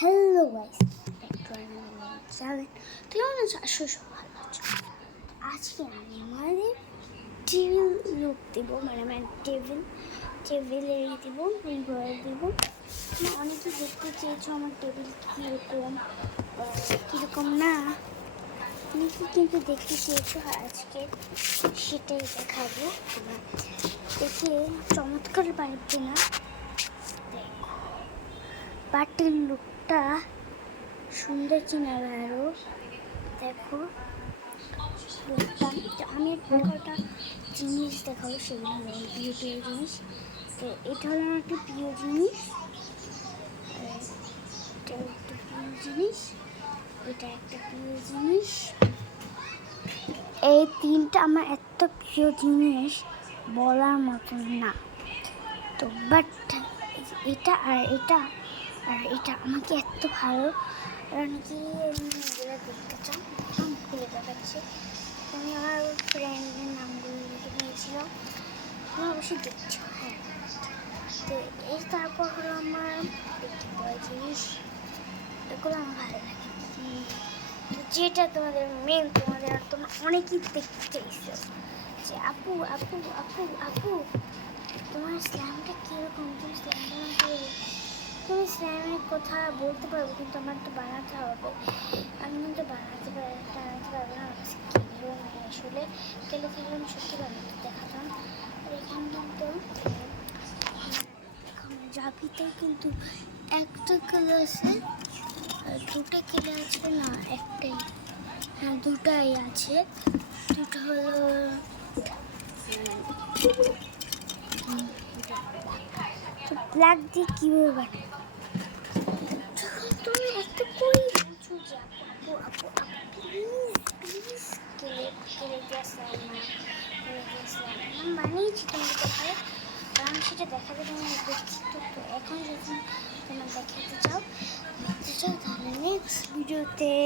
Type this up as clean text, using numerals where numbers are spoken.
Hello guys, channel কেমন আছো? আসলে সব ভালো আছো। আজকে আমি আমাদের টেবিল লুক দেবো, মানে টেবিলের দেবো, ঘরে দেবো। অনেকে দেখতে চেয়েছো আমার টেবিল কীরকম না, অনেকে কিন্তু দেখতে চেয়েছো। আজকে সেটাই দেখাবো। দেখে চমৎকার পারবে না, দেখো পার্টির লুকটা সুন্দর কিনা আরও দেখো লুকটা। আমি কটা জিনিস দেখাবো, সেগুলো হলো প্রিয় জিনিস। তো এটা হলো আমার একটা প্রিয় জিনিস, এটা একটা প্রিয় জিনিস, এটা একটা প্রিয় জিনিস। এই তিনটা আমার এত প্রিয় জিনিস বলার মতন না। তো বাট এটা আর এটা আর এটা আমাকে এত ভালো, নাকি এগুলো দেখতে চান আমি খুলে দেখাচ্ছি। আমি আমার ফ্রেন্ডের নামগুলো লিখে নিয়েছিলাম, আমি অবশ্যই দেখছো। হ্যাঁ, তো এই তারপর হলো আমার একটি বড় জিনিস, এগুলো আমার ভালো লাগে। যেটা তোমাদের তোমরা অনেকেই দেখতে চাইছো যে আপু আপু আপু আপু তোমার স্ল্যামটা কীরকম, তুমি স্ল্যামের কথা বলতে পারবো, কিন্তু আমার তো বানাতে হবে। আমি কিন্তু বানাতে পারবো না, আসলে কেলে থাকলে আমি সত্যি বানাতে দেখাতাম। আর এখানে কিন্তু জাপিতে কিন্তু একটা কেলে আছে, দুটো কেলে আছে না, একটাই, হ্যাঁ দুটাই আছে। দুটো হলো তো ব্ল্যাক দিয়ে কীভাবে বানাবো? তুমি একটা কই বলছো যে আপু আপু আপু প্লিজ প্লিজ কেলে দিয়েছিলাম না, আমি বানিয়েছি তোমার কথায়, আর আমি সেটা দেখাতে তোমার দেখছি। তো এখন যদি তোমরা দেখতে চাও তাহলে নেক্সট ভিডিওতে